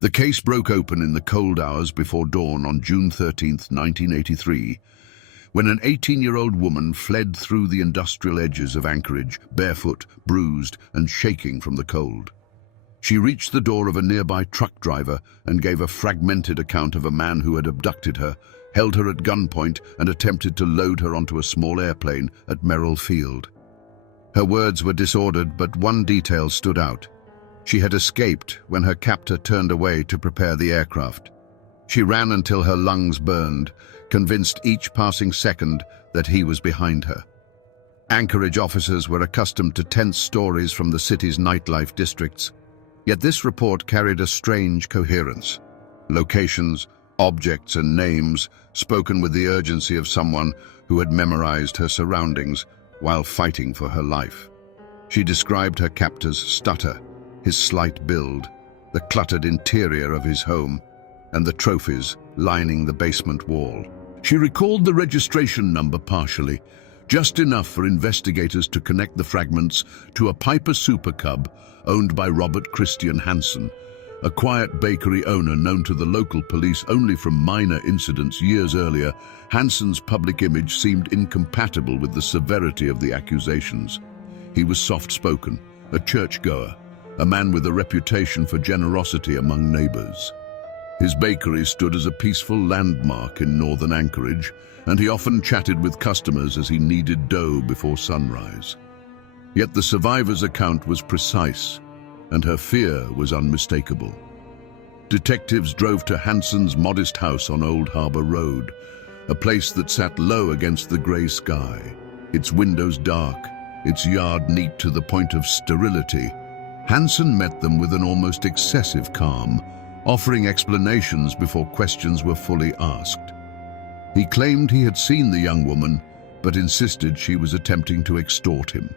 The case broke open in the cold hours before dawn on June 13, 1983, when an 18-year-old woman fled through the industrial edges of Anchorage, barefoot, bruised, and shaking from the cold. She reached the door of a nearby truck driver and gave a fragmented account of a man who had abducted her, held her at gunpoint, and attempted to load her onto a small airplane at Merrill Field. Her words were disordered, but one detail stood out. She had escaped when her captor turned away to prepare the aircraft. She ran until her lungs burned, convinced each passing second that he was behind her. Anchorage officers were accustomed to tense stories from the city's nightlife districts, yet this report carried a strange coherence. Locations, objects, and names spoken with the urgency of someone who had memorized her surroundings while fighting for her life. She described her captor's stutter, his slight build, the cluttered interior of his home, and the trophies lining the basement wall. She recalled the registration number partially, just enough for investigators to connect the fragments to a Piper Super Cub owned by Robert Christian Hansen, a quiet bakery owner known to the local police only from minor incidents years earlier. Hansen's public image seemed incompatible with the severity of the accusations. He was soft-spoken, a churchgoer, a man with a reputation for generosity among neighbors. His bakery stood as a peaceful landmark in northern Anchorage, and he often chatted with customers as he kneaded dough before sunrise. Yet the survivor's account was precise, and her fear was unmistakable. Detectives drove to Hansen's modest house on Old Harbor Road, a place that sat low against the gray sky, its windows dark, its yard neat to the point of sterility. Hansen met them with an almost excessive calm, offering explanations before questions were fully asked. He claimed he had seen the young woman, but insisted she was attempting to extort him.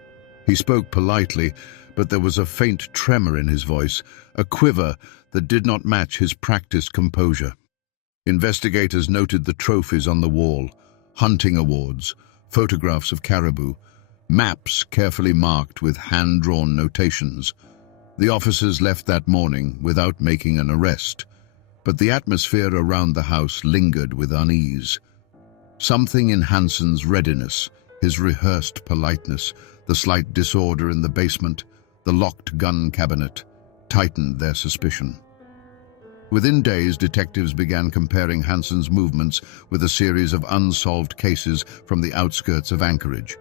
He spoke politely, but there was a faint tremor in his voice, a quiver that did not match his practiced composure. Investigators noted the trophies on the wall: hunting awards, photographs of caribou, maps carefully marked with hand-drawn notations. The officers left that morning without making an arrest, but the atmosphere around the house lingered with unease. Something in Hansen's readiness, his rehearsed politeness, the slight disorder in the basement, the locked gun cabinet, tightened their suspicion. Within days, detectives began comparing Hansen's movements with a series of unsolved cases from the outskirts of Anchorage.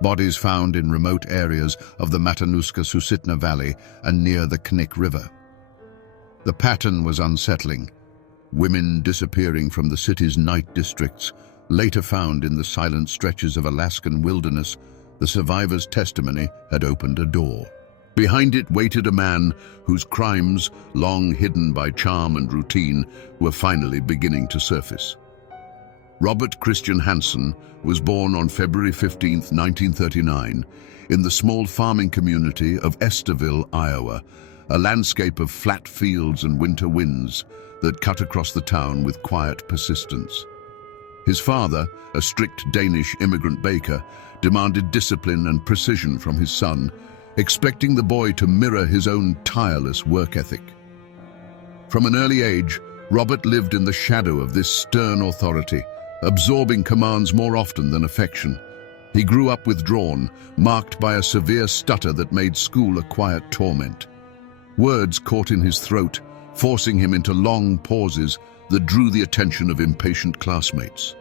Bodies found in remote areas of the Matanuska-Susitna Valley and near the Knik River. The pattern was unsettling. Women disappearing from the city's night districts, later found in the silent stretches of Alaskan wilderness. The survivor's testimony had opened a door. Behind it waited a man whose crimes, long hidden by charm and routine, were finally beginning to surface. Robert Christian Hansen was born on February 15, 1939, in the small farming community of Esterville, Iowa, a landscape of flat fields and winter winds that cut across the town with quiet persistence. His father, a strict Danish immigrant baker, demanded discipline and precision from his son, expecting the boy to mirror his own tireless work ethic. From an early age, Robert lived in the shadow of this stern authority, absorbing commands more often than affection. He grew up withdrawn, marked by a severe stutter that made school a quiet torment. Words caught in his throat, forcing him into long pauses that drew the attention of impatient classmates.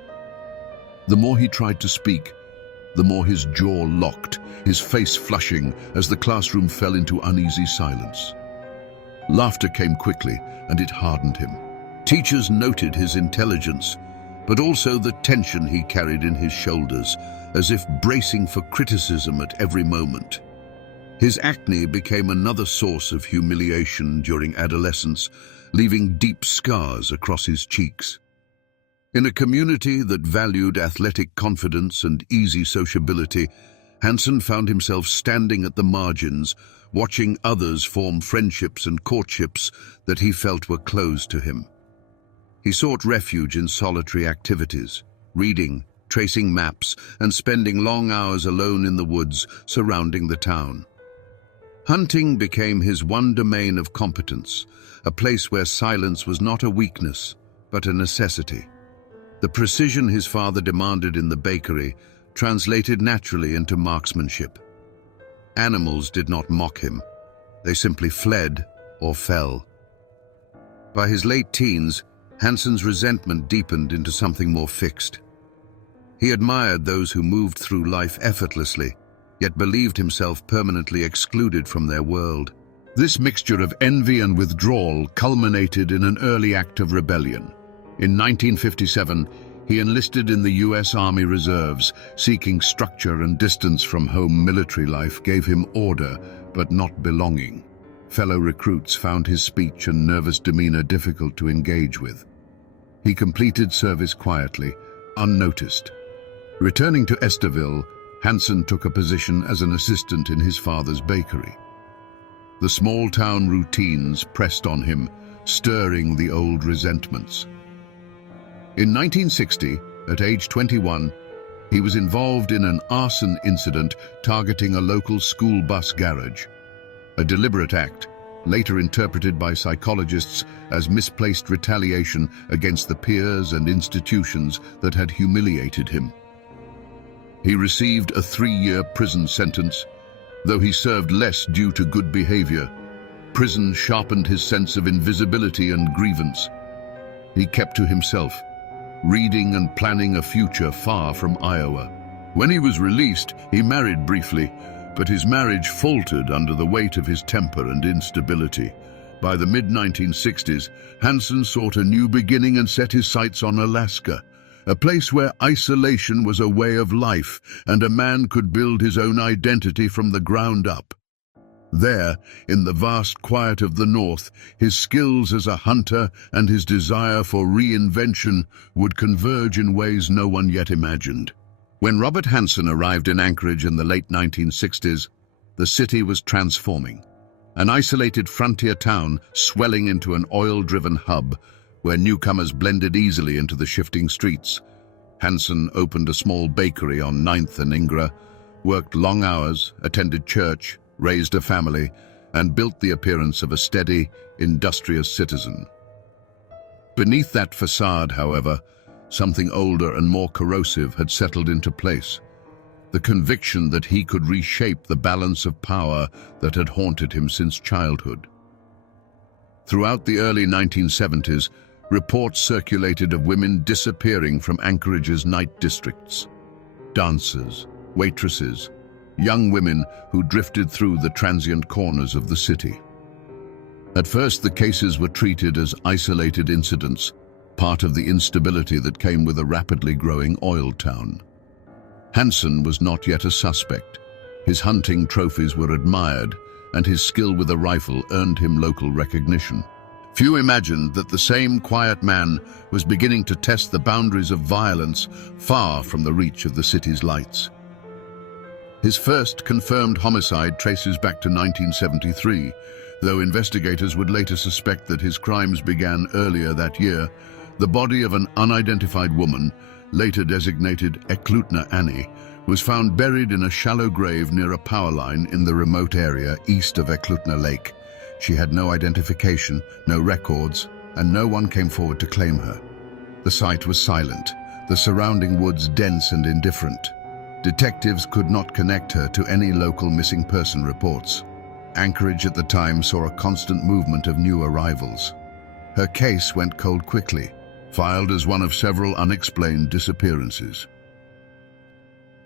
The more he tried to speak, the more his jaw locked, his face flushing as the classroom fell into uneasy silence. Laughter came quickly, and it hardened him. Teachers noted his intelligence, but also the tension he carried in his shoulders, as if bracing for criticism at every moment. His acne became another source of humiliation during adolescence, leaving deep scars across his cheeks. In a community that valued athletic confidence and easy sociability, Hansen found himself standing at the margins, watching others form friendships and courtships that he felt were closed to him. He sought refuge in solitary activities, reading, tracing maps, and spending long hours alone in the woods surrounding the town. Hunting became his one domain of competence, a place where silence was not a weakness, but a necessity. The precision his father demanded in the bakery translated naturally into marksmanship. Animals did not mock him. They simply fled or fell. By his late teens, Hansen's resentment deepened into something more fixed. He admired those who moved through life effortlessly, yet believed himself permanently excluded from their world. This mixture of envy and withdrawal culminated in an early act of rebellion. In 1957, he enlisted in the U.S. Army Reserves. Seeking structure and distance from home, military life gave him order, but not belonging. Fellow recruits found his speech and nervous demeanor difficult to engage with. He completed service quietly, unnoticed. Returning to Esterville, Hansen took a position as an assistant in his father's bakery. The small-town routines pressed on him, stirring the old resentments. In 1960, at age 21, he was involved in an arson incident targeting a local school bus garage. A deliberate act, later interpreted by psychologists as misplaced retaliation against the peers and institutions that had humiliated him. He received a 3-year prison sentence, though he served less due to good behavior. Prison sharpened his sense of invisibility and grievance. He kept to himself, reading and planning a future far from Iowa. When he was released, he married briefly, but his marriage faltered under the weight of his temper and instability. By the mid-1960s, Hansen sought a new beginning and set his sights on Alaska, a place where isolation was a way of life and a man could build his own identity from the ground up. There, in the vast quiet of the North, his skills as a hunter and his desire for reinvention would converge in ways no one yet imagined. When Robert Hansen arrived in Anchorage in the late 1960s, the city was transforming. An isolated frontier town swelling into an oil-driven hub where newcomers blended easily into the shifting streets. Hansen opened a small bakery on 9th and Ingra, worked long hours, attended church, raised a family, and built the appearance of a steady, industrious citizen. Beneath that facade, however, something older and more corrosive had settled into place. The conviction that he could reshape the balance of power that had haunted him since childhood. Throughout the early 1970s, reports circulated of women disappearing from Anchorage's night districts. Dancers, waitresses, young women who drifted through the transient corners of the city. At first, the cases were treated as isolated incidents, part of the instability that came with a rapidly growing oil town. Hansen was not yet a suspect. His hunting trophies were admired, and his skill with a rifle earned him local recognition. Few imagined that the same quiet man was beginning to test the boundaries of violence far from the reach of the city's lights. His first confirmed homicide traces back to 1973, though investigators would later suspect that his crimes began earlier that year. The body of an unidentified woman, later designated Eklutna Annie, was found buried in a shallow grave near a power line in the remote area east of Eklutna Lake. She had no identification, no records, and no one came forward to claim her. The site was silent, the surrounding woods dense and indifferent. Detectives could not connect her to any local missing person reports. Anchorage at the time saw a constant movement of new arrivals. Her case went cold quickly, filed as one of several unexplained disappearances.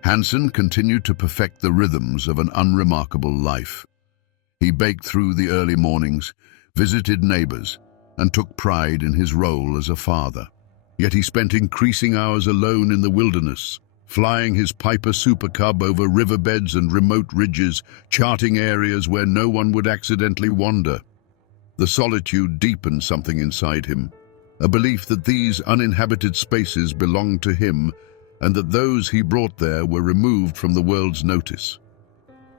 Hansen continued to perfect the rhythms of an unremarkable life. He baked through the early mornings, visited neighbors, and took pride in his role as a father. Yet he spent increasing hours alone in the wilderness, flying his Piper Super Cub over riverbeds and remote ridges, charting areas where no one would accidentally wander. The solitude deepened something inside him, a belief that these uninhabited spaces belonged to him and that those he brought there were removed from the world's notice.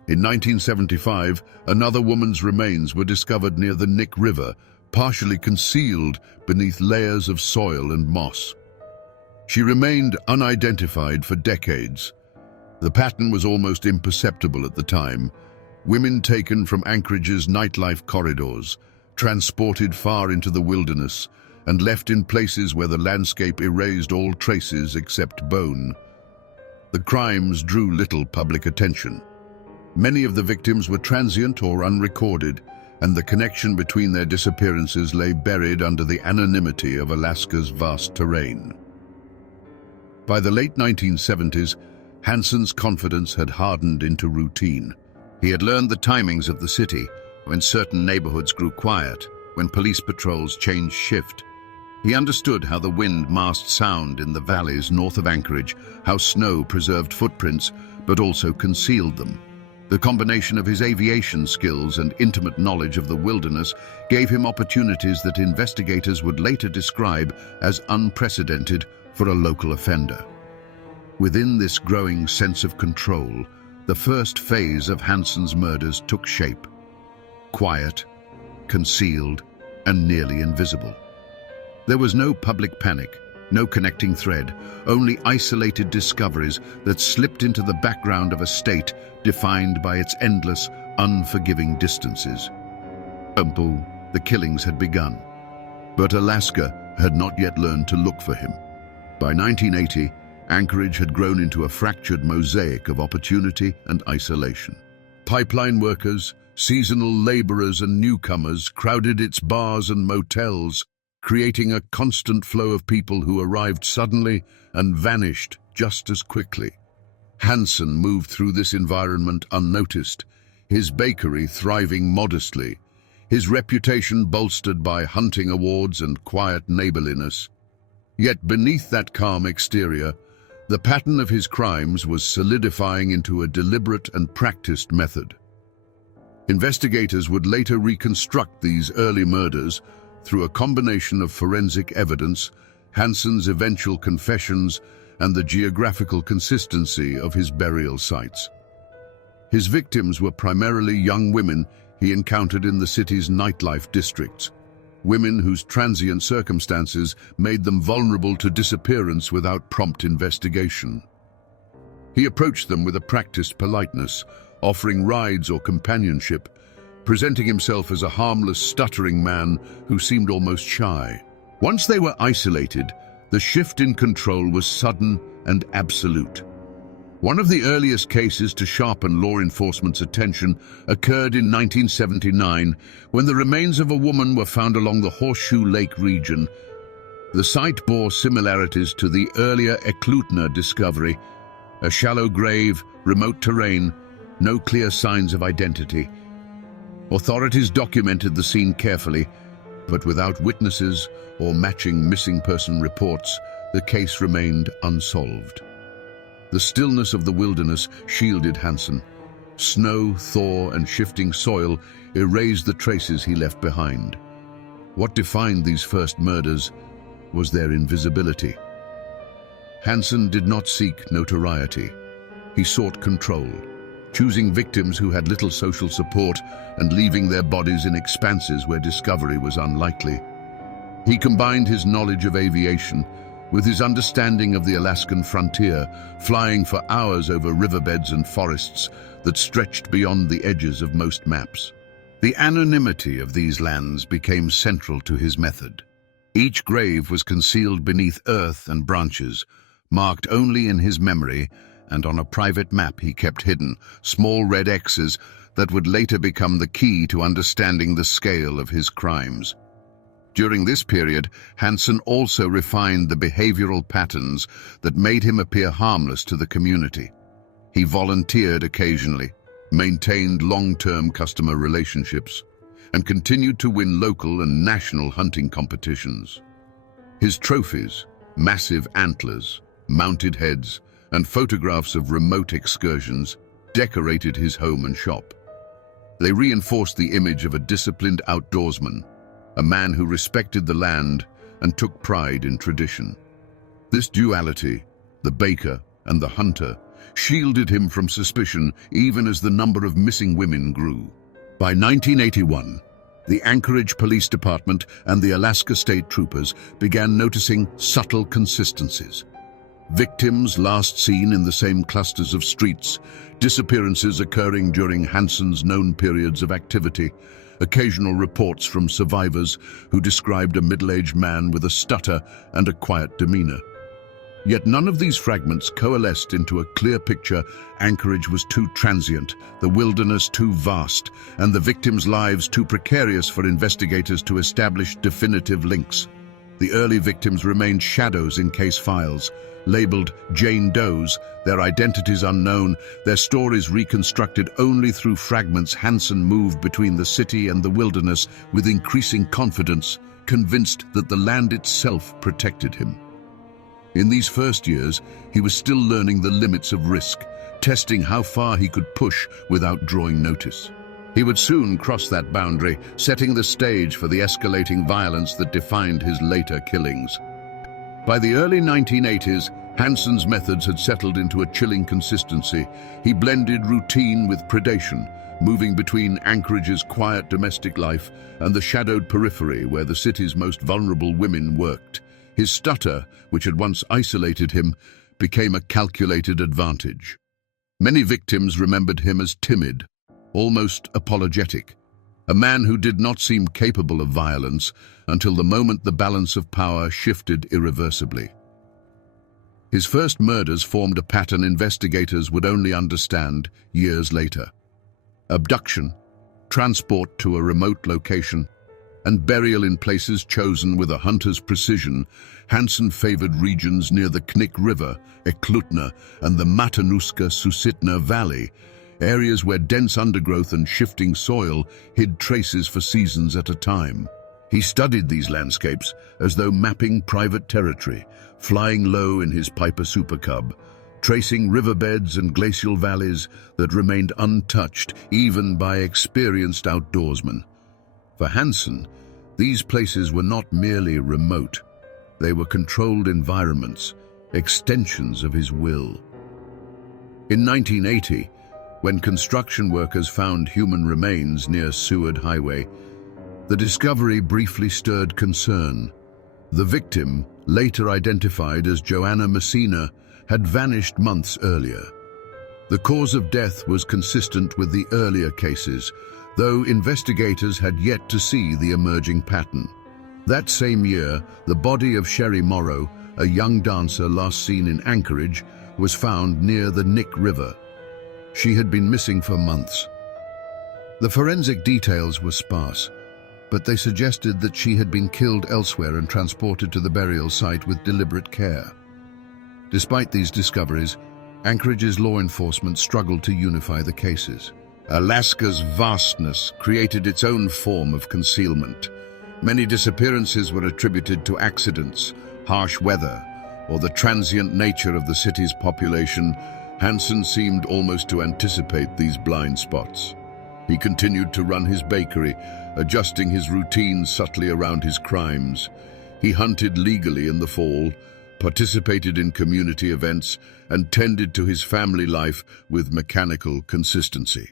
In 1975, another woman's remains were discovered near the Nick River, partially concealed beneath layers of soil and moss. She remained unidentified for decades. The pattern was almost imperceptible at the time, Women taken from Anchorage's nightlife corridors, transported far into the wilderness, and left in places where the landscape erased all traces except bone. The crimes drew little public attention. Many of the victims were transient or unrecorded, and the connection between their disappearances lay buried under the anonymity of Alaska's vast terrain. By the late 1970s, Hansen's confidence had hardened into routine. He had learned the timings of the city, when certain neighborhoods grew quiet, when police patrols changed shift. He understood how the wind masked sound in the valleys north of Anchorage, how snow preserved footprints, but also concealed them. The combination of his aviation skills and intimate knowledge of the wilderness gave him opportunities that investigators would later describe as unprecedented for a local offender. Within this growing sense of control, the first phase of Hansen's murders took shape. Quiet, concealed, and nearly invisible. There was no public panic, no connecting thread, only isolated discoveries that slipped into the background of a state defined by its endless, unforgiving distances. The killings had begun, but Alaska had not yet learned to look for him. By 1980, Anchorage had grown into a fractured mosaic of opportunity and isolation. Pipeline workers, seasonal laborers and newcomers crowded its bars and motels, creating a constant flow of people who arrived suddenly and vanished just as quickly. Hansen moved through this environment unnoticed, his bakery thriving modestly, his reputation bolstered by hunting awards and quiet neighborliness. Yet beneath that calm exterior, the pattern of his crimes was solidifying into a deliberate and practiced method. Investigators would later reconstruct these early murders through a combination of forensic evidence, Hansen's eventual confessions, and the geographical consistency of his burial sites. His victims were primarily young women he encountered in the city's nightlife districts, women whose transient circumstances made them vulnerable to disappearance without prompt investigation. He approached them with a practiced politeness, offering rides or companionship, presenting himself as a harmless, stuttering man who seemed almost shy. Once they were isolated, the shift in control was sudden and absolute. One of the earliest cases to sharpen law enforcement's attention occurred in 1979 when the remains of a woman were found along the Horseshoe Lake region. The site bore similarities to the earlier Eklutna discovery, a shallow grave, remote terrain, no clear signs of identity. Authorities documented the scene carefully, but without witnesses or matching missing person reports, the case remained unsolved. The stillness of the wilderness shielded Hansen. Snow, thaw, and shifting soil erased the traces he left behind. What defined these first murders was their invisibility. Hansen did not seek notoriety. He sought control, choosing victims who had little social support and leaving their bodies in expanses where discovery was unlikely. He combined his knowledge of aviation with his understanding of the Alaskan frontier, flying for hours over riverbeds and forests that stretched beyond the edges of most maps. The anonymity of these lands became central to his method. Each grave was concealed beneath earth and branches, marked only in his memory, and on a private map he kept hidden, small red X's that would later become the key to understanding the scale of his crimes. During this period, Hansen also refined the behavioral patterns that made him appear harmless to the community. He volunteered occasionally, maintained long-term customer relationships, and continued to win local and national hunting competitions. His trophies, massive antlers, mounted heads, and photographs of remote excursions decorated his home and shop. They reinforced the image of a disciplined outdoorsman, a man who respected the land and took pride in tradition. This duality, the baker and the hunter, shielded him from suspicion even as the number of missing women grew. By 1981, the Anchorage Police Department and the Alaska State Troopers began noticing subtle consistencies. Victims last seen in the same clusters of streets, disappearances occurring during Hansen's known periods of activity, occasional reports from survivors who described a middle-aged man with a stutter and a quiet demeanor. Yet none of these fragments coalesced into a clear picture. Anchorage was too transient, the wilderness too vast, and the victims' lives too precarious for investigators to establish definitive links. The early victims remained shadows in case files, labeled Jane Does, their identities unknown, their stories reconstructed only through fragments. Hansen moved between the city and the wilderness with increasing confidence, convinced that the land itself protected him. In these first years, he was still learning the limits of risk, testing how far he could push without drawing notice. He would soon cross that boundary, setting the stage for the escalating violence that defined his later killings. By the early 1980s, Hansen's methods had settled into a chilling consistency. He blended routine with predation, moving between Anchorage's quiet domestic life and the shadowed periphery where the city's most vulnerable women worked. His stutter, which had once isolated him, became a calculated advantage. Many victims remembered him as timid, almost apologetic, a man who did not seem capable of violence until the moment the balance of power shifted irreversibly. His first murders formed a pattern investigators would only understand years later. Abduction, transport to a remote location, and burial in places chosen with a hunter's precision. Hansen favored regions near the Knik River, Eklutna, and the Matanuska-Susitna Valley, areas where dense undergrowth and shifting soil hid traces for seasons at a time. He studied these landscapes as though mapping private territory, flying low in his Piper Super Cub, tracing riverbeds and glacial valleys that remained untouched even by experienced outdoorsmen. For Hansen, these places were not merely remote. They were controlled environments, extensions of his will. In 1980, when construction workers found human remains near Seward Highway, the discovery briefly stirred concern. The victim, later identified as Joanna Messina, had vanished months earlier. The cause of death was consistent with the earlier cases, though investigators had yet to see the emerging pattern. That same year, the body of Sherry Morrow, a young dancer last seen in Anchorage, was found near the Knik River. She had been missing for months. The forensic details were sparse, but they suggested that she had been killed elsewhere and transported to the burial site with deliberate care. Despite these discoveries, Anchorage's law enforcement struggled to unify the cases. Alaska's vastness created its own form of concealment. Many disappearances were attributed to accidents, harsh weather, or the transient nature of the city's population. Hansen seemed almost to anticipate these blind spots. He continued to run his bakery, adjusting his routine subtly around his crimes. He hunted legally in the fall, participated in community events, and tended to his family life with mechanical consistency.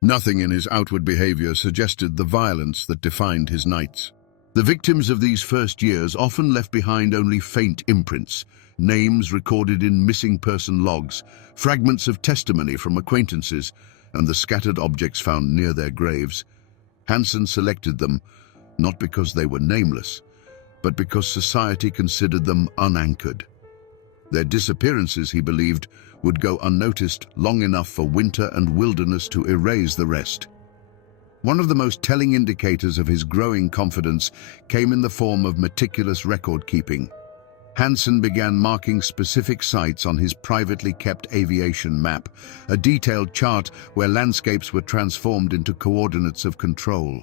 Nothing in his outward behavior suggested the violence that defined his nights. The victims of these first years often left behind only faint imprints, names recorded in missing person logs, fragments of testimony from acquaintances, and the scattered objects found near their graves. Hansen selected them, not because they were nameless, but because society considered them unanchored. Their disappearances, he believed, would go unnoticed long enough for winter and wilderness to erase the rest. One of the most telling indicators of his growing confidence came in the form of meticulous record-keeping. Hansen began marking specific sites on his privately kept aviation map, a detailed chart where landscapes were transformed into coordinates of control.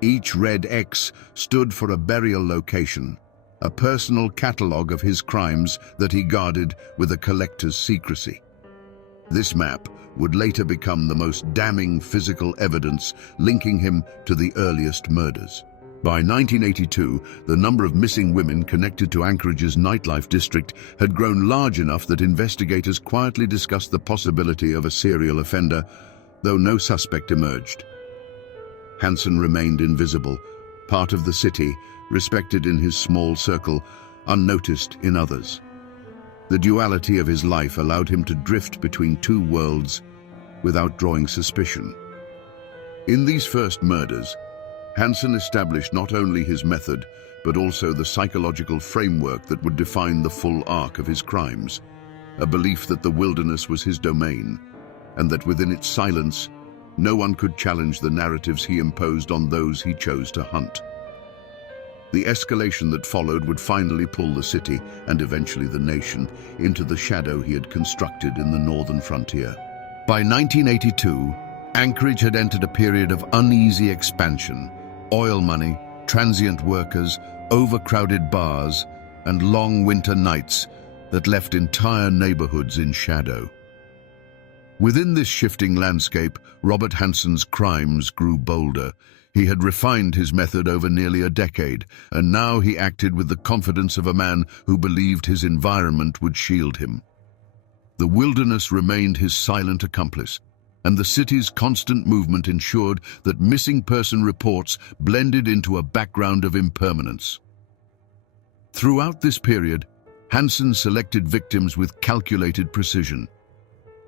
Each red X stood for a burial location, a personal catalogue of his crimes that he guarded with a collector's secrecy. This map would later become the most damning physical evidence linking him to the earliest murders. By 1982, the number of missing women connected to Anchorage's nightlife district had grown large enough that investigators quietly discussed the possibility of a serial offender, though no suspect emerged. Hansen remained invisible, part of the city, respected in his small circle, unnoticed in others. The duality of his life allowed him to drift between two worlds without drawing suspicion. In these first murders, Hansen established not only his method, but also the psychological framework that would define the full arc of his crimes, a belief that the wilderness was his domain, and that within its silence, no one could challenge the narratives he imposed on those he chose to hunt. The escalation that followed would finally pull the city, and eventually the nation, into the shadow he had constructed in the northern frontier. By 1982, Anchorage had entered a period of uneasy expansion. Oil money, transient workers, overcrowded bars, and long winter nights that left entire neighborhoods in shadow. Within this shifting landscape, Robert Hansen's crimes grew bolder. He had refined his method over nearly a decade, and now he acted with the confidence of a man who believed his environment would shield him. The wilderness remained his silent accomplice, and the city's constant movement ensured that missing person reports blended into a background of impermanence. Throughout this period, Hansen selected victims with calculated precision.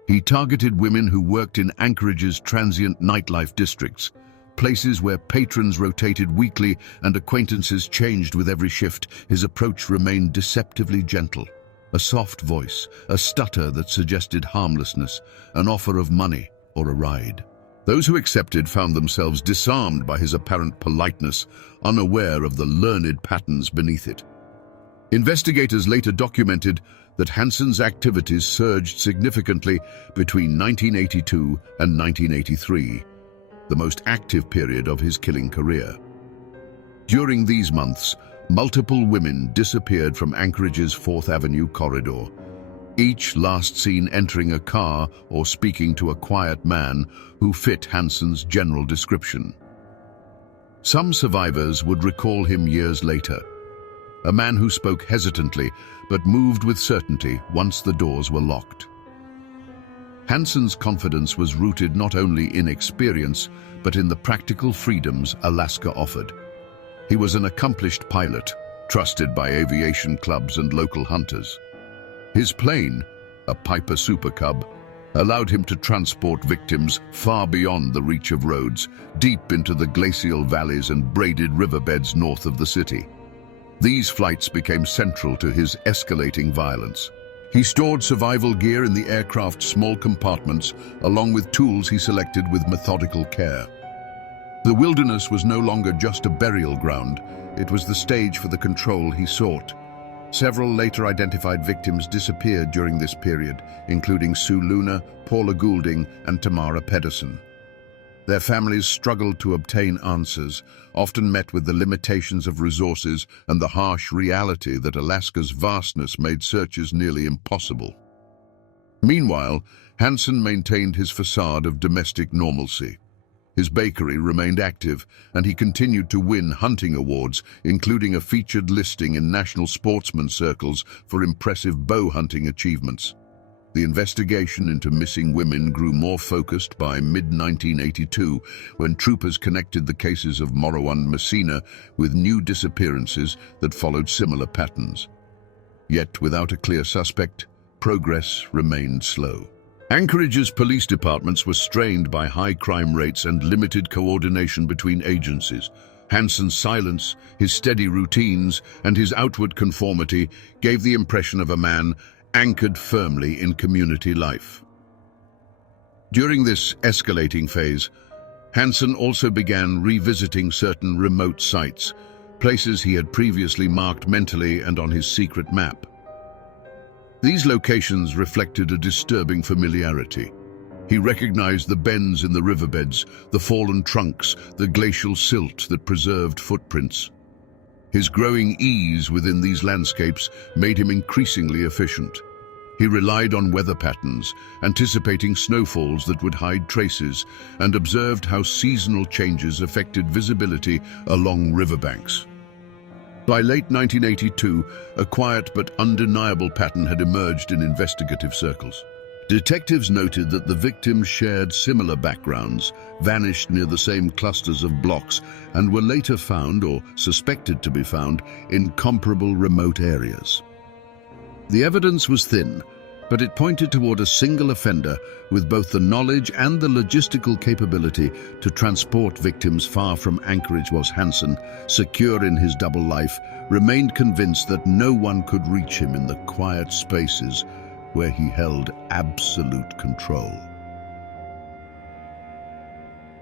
He targeted women who worked in Anchorage's transient nightlife districts, places where patrons rotated weekly and acquaintances changed with every shift. His approach remained deceptively gentle. A soft voice, a stutter that suggested harmlessness, an offer of money or a ride. Those who accepted found themselves disarmed by his apparent politeness, unaware of the learned patterns beneath it. Investigators later documented that Hansen's activities surged significantly between 1982 and 1983, the most active period of his killing career. During these months, multiple women disappeared from Anchorage's 4th Avenue corridor, each last seen entering a car or speaking to a quiet man who fit Hansen's general description. Some survivors would recall him years later, a man who spoke hesitantly but moved with certainty once the doors were locked. Hansen's confidence was rooted not only in experience, but in the practical freedoms Alaska offered. He was an accomplished pilot, trusted by aviation clubs and local hunters. His plane, a Piper Super Cub, allowed him to transport victims far beyond the reach of roads, deep into the glacial valleys and braided riverbeds north of the city. These flights became central to his escalating violence. He stored survival gear in the aircraft's small compartments, along with tools he selected with methodical care. The wilderness was no longer just a burial ground, it was the stage for the control he sought. Several later identified victims disappeared during this period, including Sue Luna, Paula Goulding, and Tamara Pedersen. Their families struggled to obtain answers, often met with the limitations of resources and the harsh reality that Alaska's vastness made searches nearly impossible. Meanwhile, Hansen maintained his facade of domestic normalcy. His bakery remained active, and he continued to win hunting awards, including a featured listing in national sportsman circles for impressive bow hunting achievements. The investigation into missing women grew more focused by mid-1982, when troopers connected the cases of Morowan Messina with new disappearances that followed similar patterns. Yet, without a clear suspect, progress remained slow. Anchorage's police departments were strained by high crime rates and limited coordination between agencies. Hansen's silence, his steady routines, and his outward conformity gave the impression of a man anchored firmly in community life. During this escalating phase, Hansen also began revisiting certain remote sites, places he had previously marked mentally and on his secret map. These locations reflected a disturbing familiarity. He recognized the bends in the riverbeds, the fallen trunks, the glacial silt that preserved footprints. His growing ease within these landscapes made him increasingly efficient. He relied on weather patterns, anticipating snowfalls that would hide traces, and observed how seasonal changes affected visibility along riverbanks. By late 1982, a quiet but undeniable pattern had emerged in investigative circles. Detectives noted that the victims shared similar backgrounds, vanished near the same clusters of blocks, and were later found, or suspected to be found, in comparable remote areas. The evidence was thin, but it pointed toward a single offender with both the knowledge and the logistical capability to transport victims far from Anchorage. Was Hansen, secure in his double life, remained convinced that no one could reach him in the quiet spaces where he held absolute control.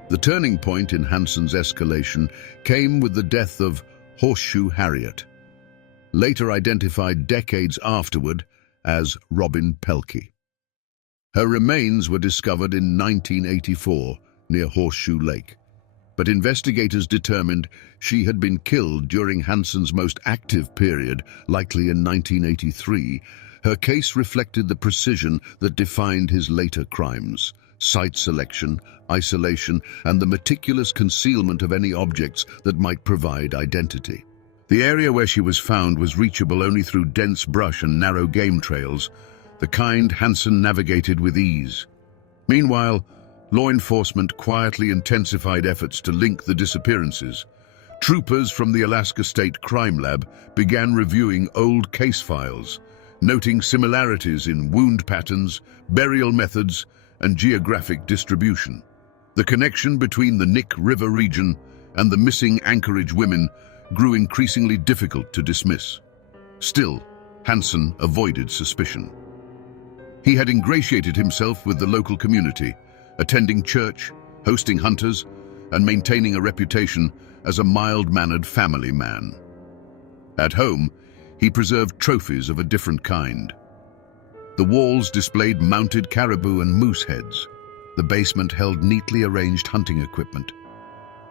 The turning point in Hansen's escalation came with the death of Horseshoe Harriet, later identified decades afterward as Robin Pelkey. Her remains were discovered in 1984 near Horseshoe Lake, but investigators determined she had been killed during Hansen's most active period, likely in 1983. Her case reflected the precision that defined his later crimes: site selection, isolation, and the meticulous concealment of any objects that might provide identity. The area where she was found was reachable only through dense brush and narrow game trails, the kind Hansen navigated with ease. Meanwhile, law enforcement quietly intensified efforts to link the disappearances. Troopers from the Alaska State Crime Lab began reviewing old case files, noting similarities in wound patterns, burial methods, and geographic distribution. The connection between the Nick River region and the missing Anchorage women grew increasingly difficult to dismiss. Still, Hansen avoided suspicion. He had ingratiated himself with the local community, attending church, hosting hunters, and maintaining a reputation as a mild-mannered family man. At home, he preserved trophies of a different kind. The walls displayed mounted caribou and moose heads. The basement held neatly arranged hunting equipment.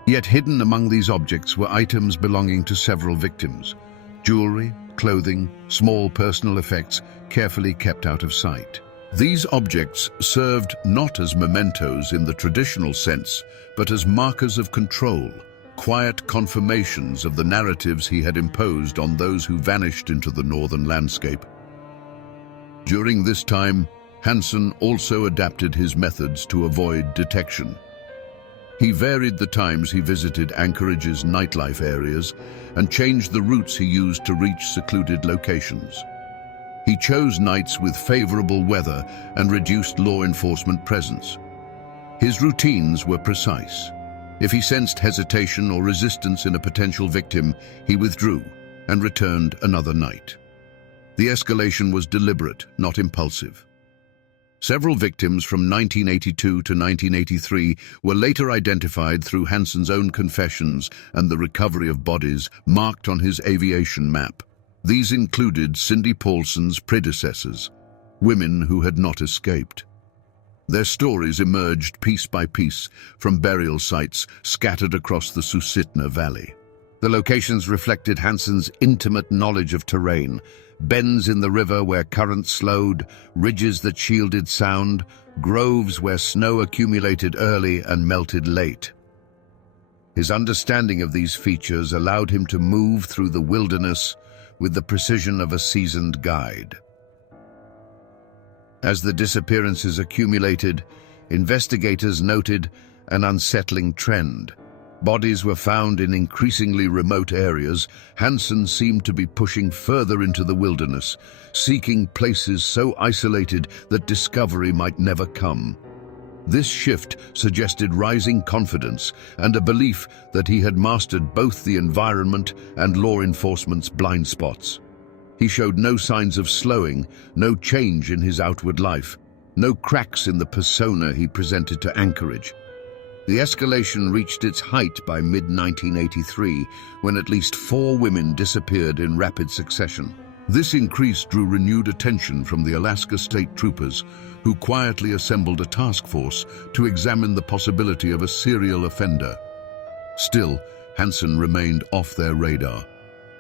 Yet hidden among these objects were items belonging to several victims: jewelry, clothing, small personal effects carefully kept out of sight. These objects served not as mementos in the traditional sense, but as markers of control, quiet confirmations of the narratives he had imposed on those who vanished into the northern landscape. During this time, Hansen also adapted his methods to avoid detection. He varied the times he visited Anchorage's nightlife areas and changed the routes he used to reach secluded locations. He chose nights with favorable weather and reduced law enforcement presence. His routines were precise. If he sensed hesitation or resistance in a potential victim, he withdrew and returned another night. The escalation was deliberate, not impulsive. Several victims from 1982 to 1983 were later identified through Hansen's own confessions and the recovery of bodies marked on his aviation map. These included Cindy Paulson's predecessors, women who had not escaped. Their stories emerged piece by piece from burial sites scattered across the Susitna Valley. The locations reflected Hansen's intimate knowledge of terrain: bends in the river where currents slowed, ridges that shielded sound, groves where snow accumulated early and melted late. His understanding of these features allowed him to move through the wilderness with the precision of a seasoned guide. As the disappearances accumulated, investigators noted an unsettling trend. Bodies were found in increasingly remote areas. Hansen seemed to be pushing further into the wilderness, seeking places so isolated that discovery might never come. This shift suggested rising confidence and a belief that he had mastered both the environment and law enforcement's blind spots. He showed no signs of slowing, no change in his outward life, no cracks in the persona he presented to Anchorage. The escalation reached its height by mid-1983, when at least 4 women disappeared in rapid succession. This increase drew renewed attention from the Alaska State Troopers, who quietly assembled a task force to examine the possibility of a serial offender. Still, Hansen remained off their radar,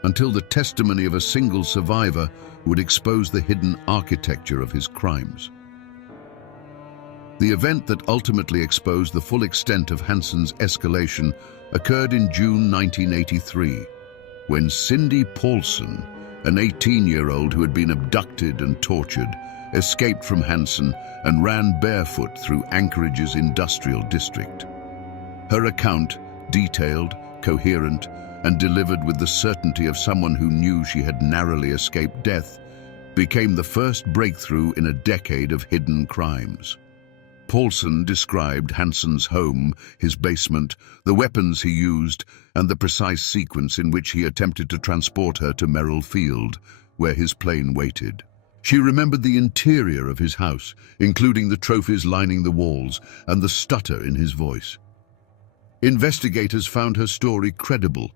until the testimony of a single survivor would expose the hidden architecture of his crimes. The event that ultimately exposed the full extent of Hansen's escalation occurred in June 1983, when Cindy Paulson, an 18-year-old who had been abducted and tortured, escaped from Hansen and ran barefoot through Anchorage's industrial district. Her account, detailed, coherent, and delivered with the certainty of someone who knew she had narrowly escaped death, became the first breakthrough in a decade of hidden crimes. Paulson described Hansen's home, his basement, the weapons he used, and the precise sequence in which he attempted to transport her to Merrill Field, where his plane waited. She remembered the interior of his house, including the trophies lining the walls and the stutter in his voice. Investigators found her story credible,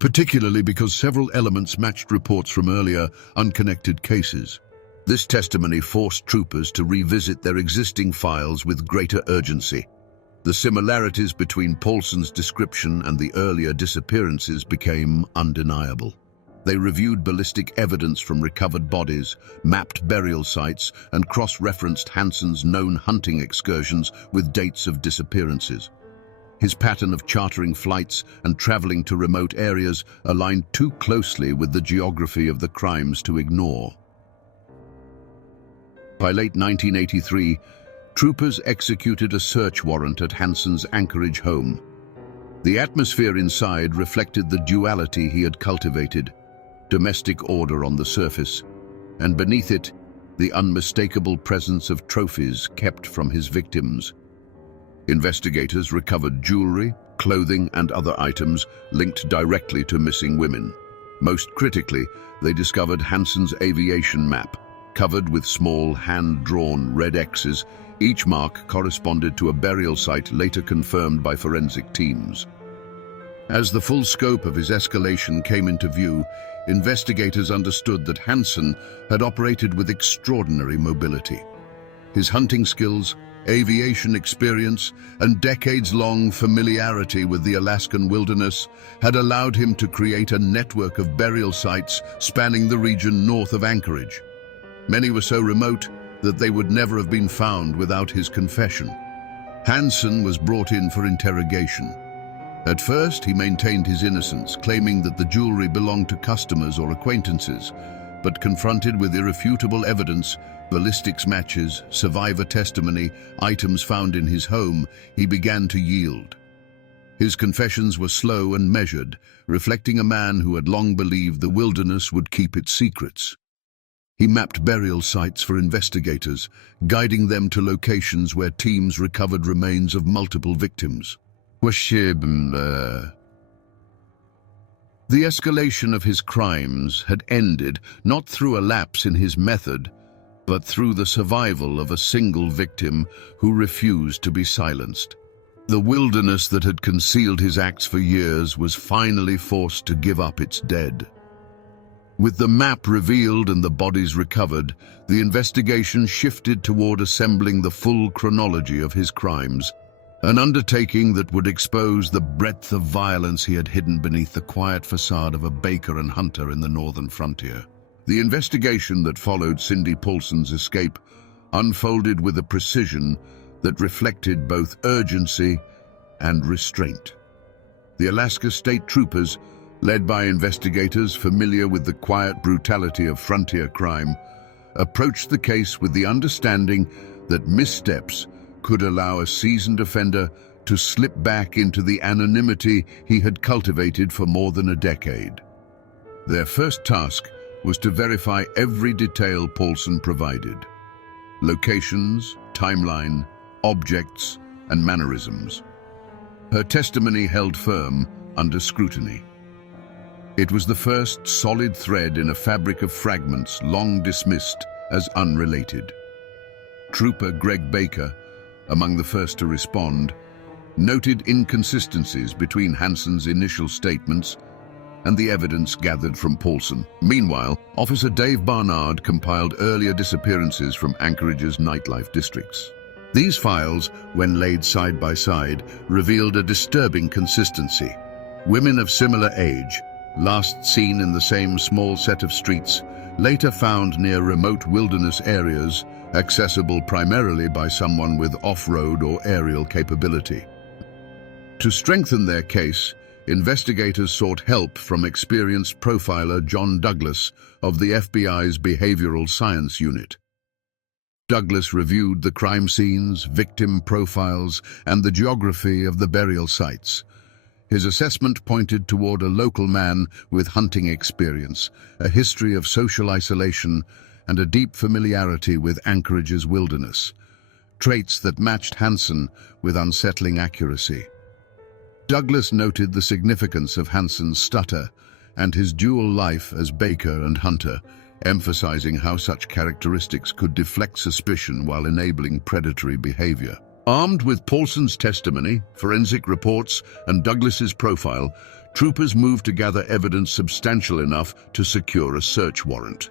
particularly because several elements matched reports from earlier, unconnected cases. This testimony forced troopers to revisit their existing files with greater urgency. The similarities between Paulson's description and the earlier disappearances became undeniable. They reviewed ballistic evidence from recovered bodies, mapped burial sites, and cross-referenced Hansen's known hunting excursions with dates of disappearances. His pattern of chartering flights and traveling to remote areas aligned too closely with the geography of the crimes to ignore. By late 1983, troopers executed a search warrant at Hansen's Anchorage home. The atmosphere inside reflected the duality he had cultivated: domestic order on the surface, and beneath it, the unmistakable presence of trophies kept from his victims. Investigators recovered jewelry, clothing, and other items linked directly to missing women. Most critically, they discovered Hansen's aviation map, covered with small, hand-drawn red X's. Each mark corresponded to a burial site later confirmed by forensic teams. As the full scope of his escalation came into view, investigators understood that Hansen had operated with extraordinary mobility. His hunting skills, aviation experience, and decades-long familiarity with the Alaskan wilderness had allowed him to create a network of burial sites spanning the region north of Anchorage. Many were so remote that they would never have been found without his confession. Hansen was brought in for interrogation. At first, he maintained his innocence, claiming that the jewelry belonged to customers or acquaintances, but confronted with irrefutable evidence, ballistics matches, survivor testimony, items found in his home, he began to yield. His confessions were slow and measured, reflecting a man who had long believed the wilderness would keep its secrets. He mapped burial sites for investigators, guiding them to locations where teams recovered remains of multiple victims. The escalation of his crimes had ended not through a lapse in his method, but through the survival of a single victim who refused to be silenced. The wilderness that had concealed his acts for years was finally forced to give up its dead. With the map revealed and the bodies recovered, the investigation shifted toward assembling the full chronology of his crimes, an undertaking that would expose the breadth of violence he had hidden beneath the quiet facade of a baker and hunter in the northern frontier. The investigation that followed Cindy Paulson's escape unfolded with a precision that reflected both urgency and restraint. The Alaska State Troopers, led by investigators familiar with the quiet brutality of frontier crime, approached the case with the understanding that missteps could allow a seasoned offender to slip back into the anonymity he had cultivated for more than a decade. Their first task was to verify every detail Paulson provided: locations, timeline, objects, and mannerisms. Her testimony held firm under scrutiny. It was the first solid thread in a fabric of fragments long dismissed as unrelated. Trooper Greg Baker, among the first to respond, noted inconsistencies between Hansen's initial statements and the evidence gathered from Paulson. Meanwhile, Officer Dave Barnard compiled earlier disappearances from Anchorage's nightlife districts. These files, when laid side by side, revealed a disturbing consistency. Women of similar age, last seen in the same small set of streets, later found near remote wilderness areas, accessible primarily by someone with off-road or aerial capability. To strengthen their case, investigators sought help from experienced profiler John Douglas of the FBI's Behavioral Science Unit. Douglas reviewed the crime scenes, victim profiles, and the geography of the burial sites. His assessment pointed toward a local man with hunting experience, a history of social isolation, and a deep familiarity with Anchorage's wilderness, traits that matched Hansen with unsettling accuracy. Douglas noted the significance of Hansen's stutter and his dual life as baker and hunter, emphasizing how such characteristics could deflect suspicion while enabling predatory behavior. Armed with Paulson's testimony, forensic reports, and Douglas's profile, troopers moved to gather evidence substantial enough to secure a search warrant.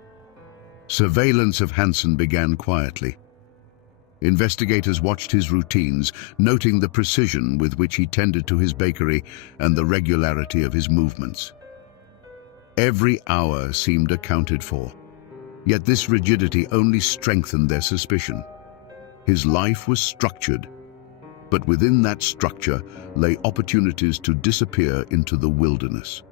Surveillance of Hansen began quietly. Investigators watched his routines, noting the precision with which he tended to his bakery and the regularity of his movements. Every hour seemed accounted for, yet this rigidity only strengthened their suspicion. His life was structured, but within that structure lay opportunities to disappear into the wilderness.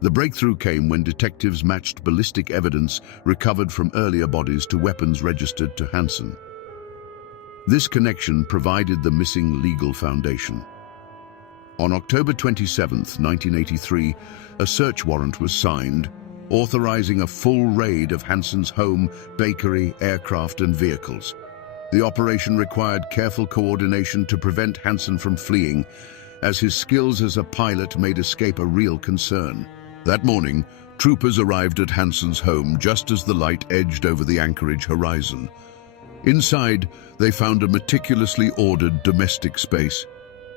The breakthrough came when detectives matched ballistic evidence recovered from earlier bodies to weapons registered to Hansen. This connection provided the missing legal foundation. On October 27, 1983, a search warrant was signed, authorizing a full raid of Hansen's home, bakery, aircraft, and vehicles. The operation required careful coordination to prevent Hansen from fleeing, as his skills as a pilot made escape a real concern. That morning, troopers arrived at Hansen's home just as the light edged over the Anchorage horizon. Inside, they found a meticulously ordered domestic space,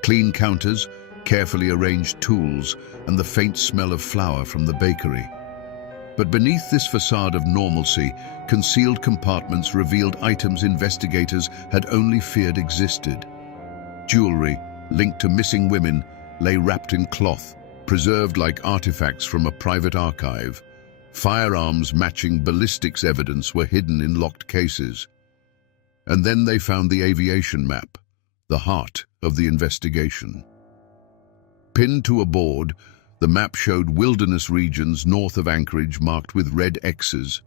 clean counters, carefully arranged tools, and the faint smell of flour from the bakery. But beneath this facade of normalcy, concealed compartments revealed items investigators had only feared existed. Jewelry, linked to missing women, lay wrapped in cloth, preserved like artifacts from a private archive. Firearms matching ballistics evidence were hidden in locked cases. And then they found the aviation map, the heart of the investigation. Pinned to a board, the map showed wilderness regions north of Anchorage marked with red X's.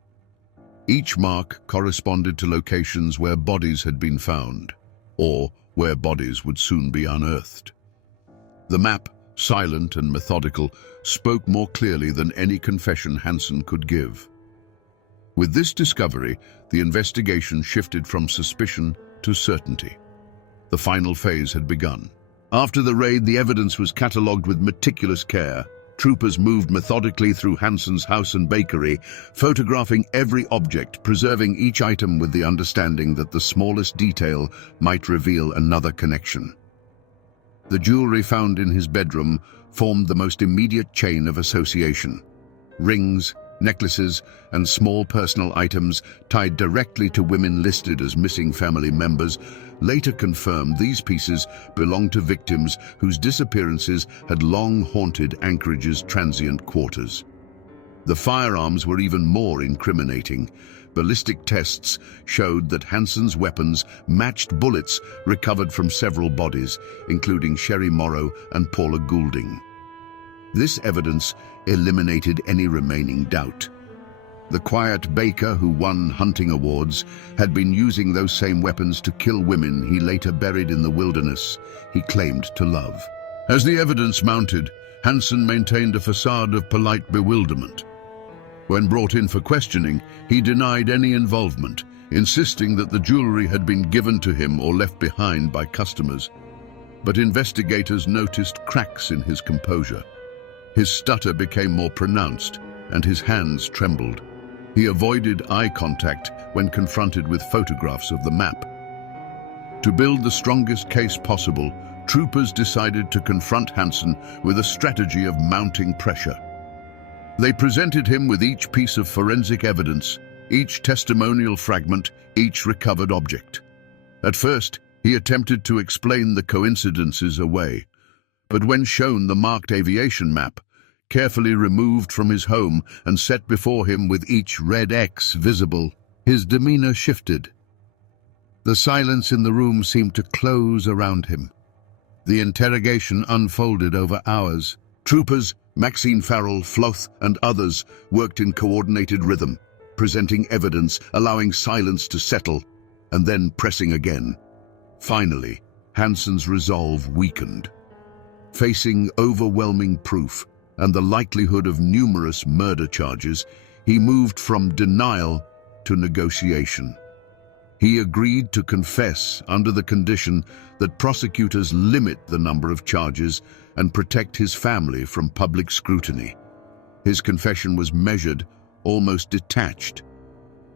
Each mark corresponded to locations where bodies had been found, or where bodies would soon be unearthed. The map, silent and methodical, spoke more clearly than any confession Hansen could give. With this discovery, the investigation shifted from suspicion to certainty. The final phase had begun. After the raid, the evidence was catalogued with meticulous care. Troopers moved methodically through Hansen's house and bakery, photographing every object, preserving each item with the understanding that the smallest detail might reveal another connection. The jewelry found in his bedroom formed the most immediate chain of association. Rings, necklaces, and small personal items tied directly to women listed as missing family members later confirmed these pieces belonged to victims whose disappearances had long haunted Anchorage's transient quarters. The firearms were even more incriminating. Ballistic tests showed that Hansen's weapons matched bullets recovered from several bodies, including Sherry Morrow and Paula Goulding. This evidence eliminated any remaining doubt. The quiet baker who won hunting awards had been using those same weapons to kill women he later buried in the wilderness he claimed to love. As the evidence mounted, Hansen maintained a facade of polite bewilderment. When brought in for questioning, he denied any involvement, insisting that the jewelry had been given to him or left behind by customers. But investigators noticed cracks in his composure. His stutter became more pronounced, and his hands trembled. He avoided eye contact when confronted with photographs of the map. To build the strongest case possible, troopers decided to confront Hansen with a strategy of mounting pressure. They presented him with each piece of forensic evidence, each testimonial fragment, each recovered object. At first, he attempted to explain the coincidences away, but when shown the marked aviation map, carefully removed from his home and set before him with each red X visible, his demeanor shifted. The silence in the room seemed to close around him. The interrogation unfolded over hours. Troopers, Maxine Farrell, Floth, and others worked in coordinated rhythm, presenting evidence, allowing silence to settle, and then pressing again. Finally, Hansen's resolve weakened. Facing overwhelming proof and the likelihood of numerous murder charges, he moved from denial to negotiation. He agreed to confess under the condition that prosecutors limit the number of charges and protect his family from public scrutiny. His confession was measured, almost detached.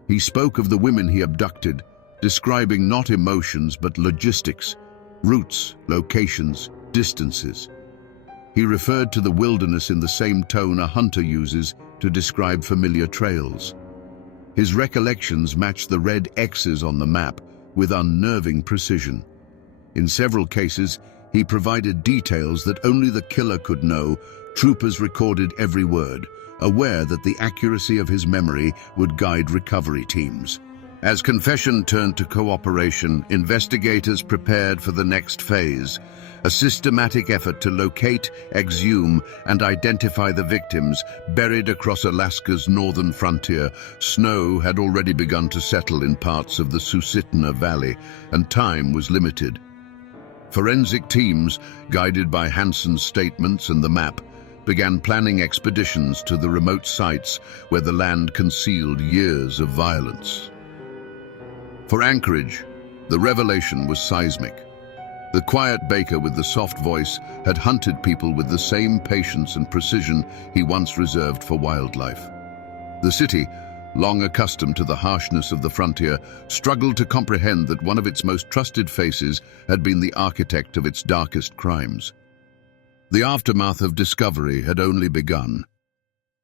He spoke of the women he abducted, describing not emotions but logistics, routes, locations, distances. He referred to the wilderness in the same tone a hunter uses to describe familiar trails. His recollections matched the red X's on the map with unnerving precision. In several cases, he provided details that only the killer could know. Troopers recorded every word, aware that the accuracy of his memory would guide recovery teams. As confession turned to cooperation, investigators prepared for the next phase, a systematic effort to locate, exhume, and identify the victims buried across Alaska's northern frontier. Snow had already begun to settle in parts of the Susitna Valley, and time was limited. Forensic teams, guided by Hansen's statements and the map, began planning expeditions to the remote sites where the land concealed years of violence. For Anchorage, the revelation was seismic. The quiet baker with the soft voice had hunted people with the same patience and precision he once reserved for wildlife. The city, long accustomed to the harshness of the frontier, struggled to comprehend that one of its most trusted faces had been the architect of its darkest crimes. The aftermath of discovery had only begun.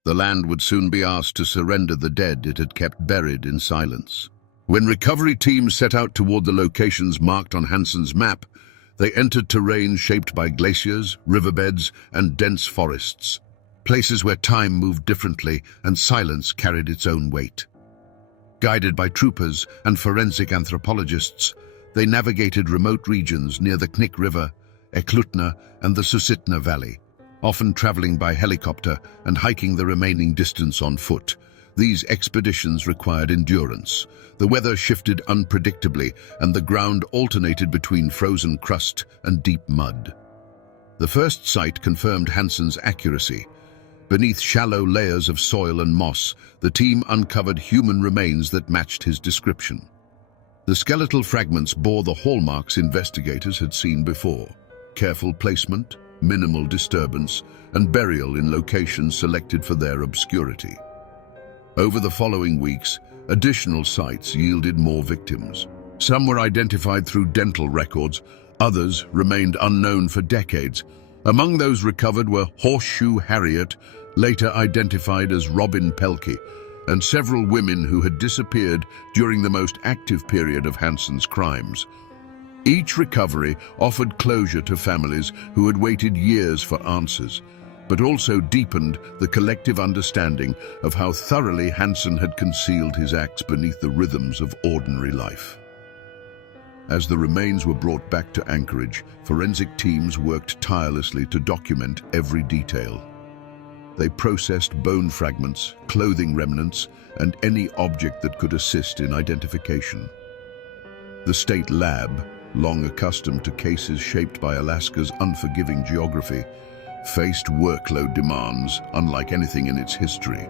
The land would soon be asked to surrender the dead it had kept buried in silence. When recovery teams set out toward the locations marked on Hansen's map, they entered terrain shaped by glaciers, riverbeds, and dense forests, places where time moved differently and silence carried its own weight. Guided by troopers and forensic anthropologists, they navigated remote regions near the Knik River, Eklutna, and the Susitna Valley, often traveling by helicopter and hiking the remaining distance on foot. These expeditions required endurance. The weather shifted unpredictably, and the ground alternated between frozen crust and deep mud. The first sight confirmed Hansen's accuracy. Beneath shallow layers of soil and moss, the team uncovered human remains that matched his description. The skeletal fragments bore the hallmarks investigators had seen before: careful placement, minimal disturbance, and burial in locations selected for their obscurity. Over the following weeks, additional sites yielded more victims. Some were identified through dental records, others remained unknown for decades. Among those recovered were Horseshoe Harriet, later identified as Robin Pelkey, and several women who had disappeared during the most active period of Hansen's crimes. Each recovery offered closure to families who had waited years for answers, but also deepened the collective understanding of how thoroughly Hansen had concealed his acts beneath the rhythms of ordinary life. As the remains were brought back to Anchorage, forensic teams worked tirelessly to document every detail. They processed bone fragments, clothing remnants, and any object that could assist in identification. The state lab, long accustomed to cases shaped by Alaska's unforgiving geography, faced workload demands unlike anything in its history.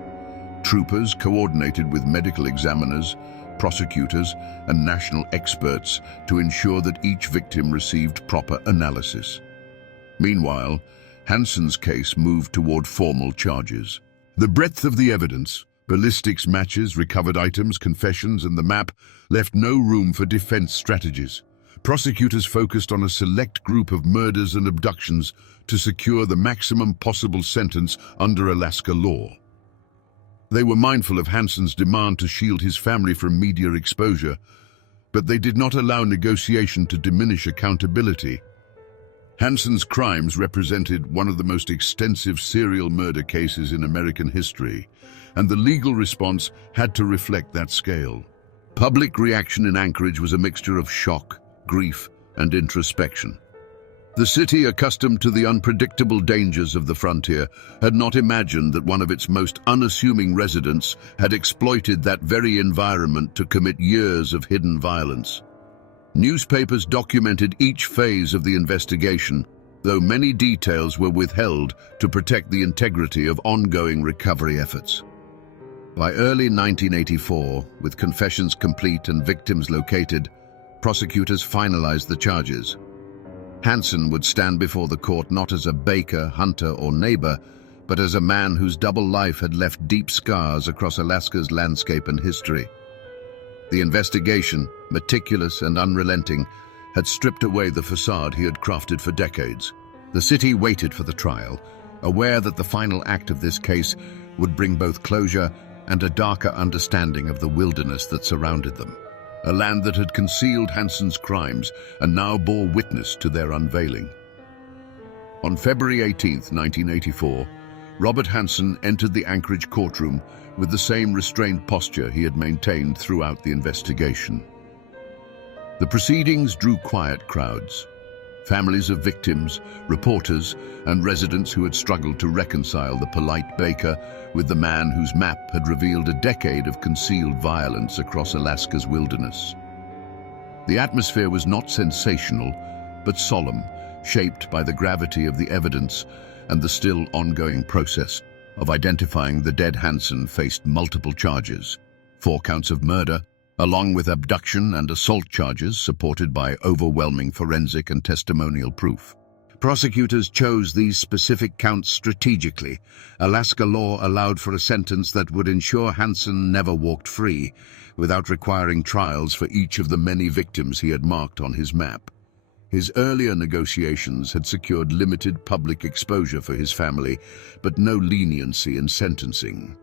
Troopers coordinated with medical examiners, prosecutors, and national experts to ensure that each victim received proper analysis. Meanwhile, Hansen's case moved toward formal charges. The breadth of the evidence, ballistics matches, recovered items, confessions, and the map left no room for defense strategies. Prosecutors focused on a select group of murders and abductions to secure the maximum possible sentence under Alaska law. They were mindful of Hansen's demand to shield his family from media exposure, but they did not allow negotiation to diminish accountability. Hansen's crimes represented one of the most extensive serial murder cases in American history, and the legal response had to reflect that scale. Public reaction in Anchorage was a mixture of shock, grief, and introspection. The city, accustomed to the unpredictable dangers of the frontier, had not imagined that one of its most unassuming residents had exploited that very environment to commit years of hidden violence. Newspapers documented each phase of the investigation, though many details were withheld to protect the integrity of ongoing recovery efforts. By early 1984, with confessions complete and victims located, prosecutors finalized the charges. Hansen would stand before the court not as a baker, hunter, or neighbor, but as a man whose double life had left deep scars across Alaska's landscape and history. The investigation, meticulous and unrelenting, had stripped away the facade he had crafted for decades. The city waited for the trial, aware that the final act of this case would bring both closure and a darker understanding of the wilderness that surrounded them. A land that had concealed Hansen's crimes and now bore witness to their unveiling. On February 18, 1984, Robert Hansen entered the Anchorage courtroom with the same restrained posture he had maintained throughout the investigation. The proceedings drew quiet crowds. Families of victims, reporters, and residents who had struggled to reconcile the polite baker with the man whose map had revealed a decade of concealed violence across Alaska's wilderness. The atmosphere was not sensational, but solemn, shaped by the gravity of the evidence and the still ongoing process of identifying the dead. Hansen faced multiple charges, 4 counts of murder, along with abduction and assault charges supported by overwhelming forensic and testimonial proof. Prosecutors chose these specific counts strategically. Alaska law allowed for a sentence that would ensure Hansen never walked free, without requiring trials for each of the many victims he had marked on his map. His earlier negotiations had secured limited public exposure for his family, but no leniency in sentencing.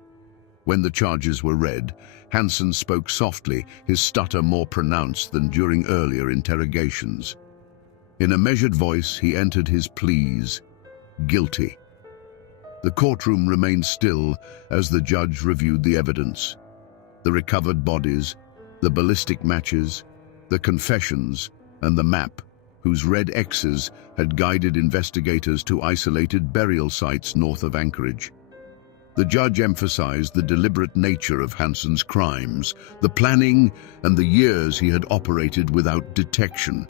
When the charges were read, Hansen spoke softly, his stutter more pronounced than during earlier interrogations. In a measured voice, he entered his pleas, guilty. The courtroom remained still as the judge reviewed the evidence. The recovered bodies, the ballistic matches, the confessions, and the map, whose red X's had guided investigators to isolated burial sites north of Anchorage. The judge emphasized the deliberate nature of Hansen's crimes, the planning, and the years he had operated without detection.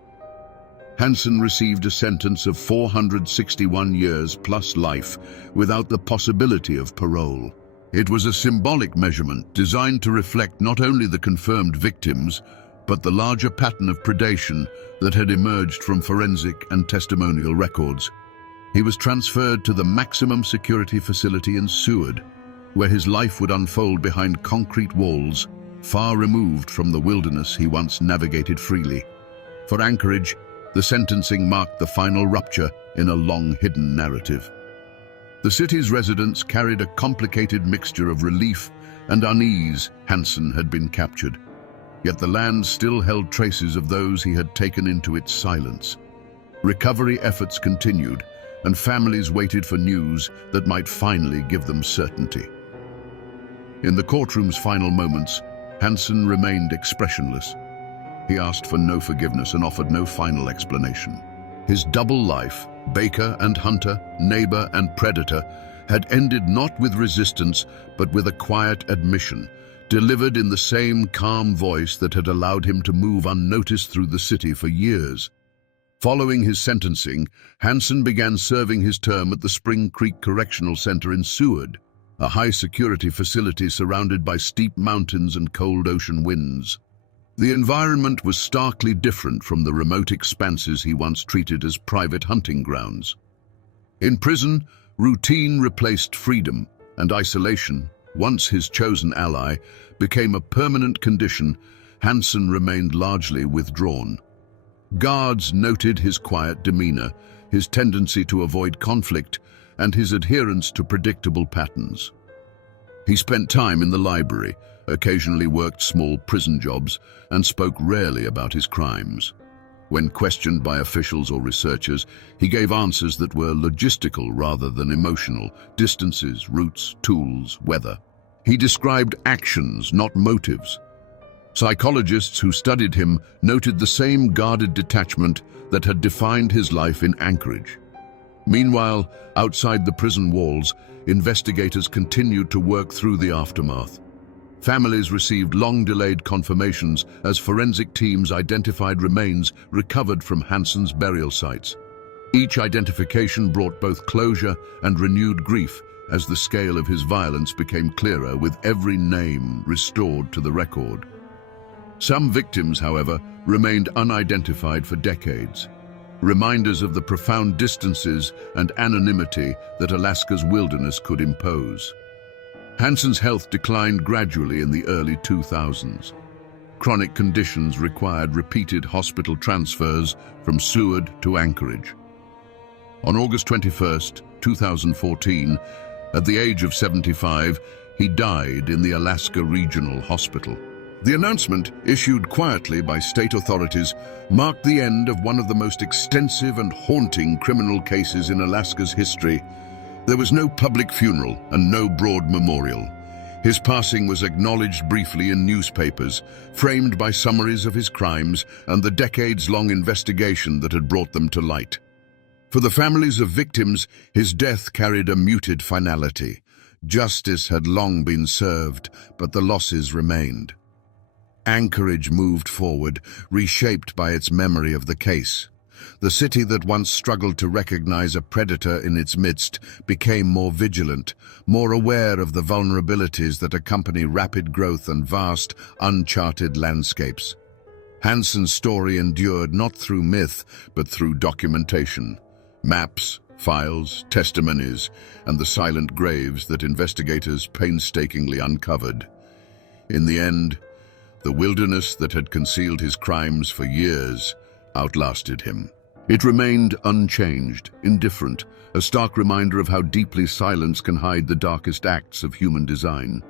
Hansen received a sentence of 461 years plus life, without the possibility of parole. It was a symbolic measurement designed to reflect not only the confirmed victims, but the larger pattern of predation that had emerged from forensic and testimonial records. He was transferred to the maximum security facility in Seward, where his life would unfold behind concrete walls, far removed from the wilderness he once navigated freely. For Anchorage, the sentencing marked the final rupture in a long-hidden narrative. The city's residents carried a complicated mixture of relief and unease. Hansen had been captured, yet the land still held traces of those he had taken into its silence. Recovery efforts continued, and families waited for news that might finally give them certainty. In the courtroom's final moments, Hansen remained expressionless. He asked for no forgiveness and offered no final explanation. His double life, baker and hunter, neighbor and predator, had ended not with resistance, but with a quiet admission, delivered in the same calm voice that had allowed him to move unnoticed through the city for years. Following his sentencing, Hansen began serving his term at the Spring Creek Correctional Center in Seward, a high-security facility surrounded by steep mountains and cold ocean winds. The environment was starkly different from the remote expanses he once treated as private hunting grounds. In prison, routine replaced freedom, and isolation, once his chosen ally, became a permanent condition. Hansen remained largely withdrawn. Guards noted his quiet demeanor, his tendency to avoid conflict, and his adherence to predictable patterns. He spent time in the library, occasionally worked small prison jobs, and spoke rarely about his crimes. When questioned by officials or researchers, he gave answers that were logistical rather than emotional: distances, routes, tools, weather. He described actions, not motives. Psychologists who studied him noted the same guarded detachment that had defined his life in Anchorage. Meanwhile, outside the prison walls, investigators continued to work through the aftermath. Families received long-delayed confirmations as forensic teams identified remains recovered from Hansen's burial sites. Each identification brought both closure and renewed grief as the scale of his violence became clearer with every name restored to the record. Some victims, however, remained unidentified for decades, reminders of the profound distances and anonymity that Alaska's wilderness could impose. Hansen's health declined gradually in the early 2000s. Chronic conditions required repeated hospital transfers from Seward to Anchorage. On August 21, 2014, at the age of 75, he died in the Alaska Regional Hospital. The announcement, issued quietly by state authorities, marked the end of one of the most extensive and haunting criminal cases in Alaska's history. There was no public funeral and no broad memorial. His passing was acknowledged briefly in newspapers, framed by summaries of his crimes and the decades-long investigation that had brought them to light. For the families of victims, his death carried a muted finality. Justice had long been served, but the losses remained. Anchorage moved forward, reshaped by its memory of the case. The city that once struggled to recognize a predator in its midst became more vigilant, more aware of the vulnerabilities that accompany rapid growth and vast, uncharted landscapes. Hansen's story endured not through myth, but through documentation. Maps, files, testimonies, and the silent graves that investigators painstakingly uncovered. In the end, the wilderness that had concealed his crimes for years outlasted him. It remained unchanged, indifferent, a stark reminder of how deeply silence can hide the darkest acts of human design.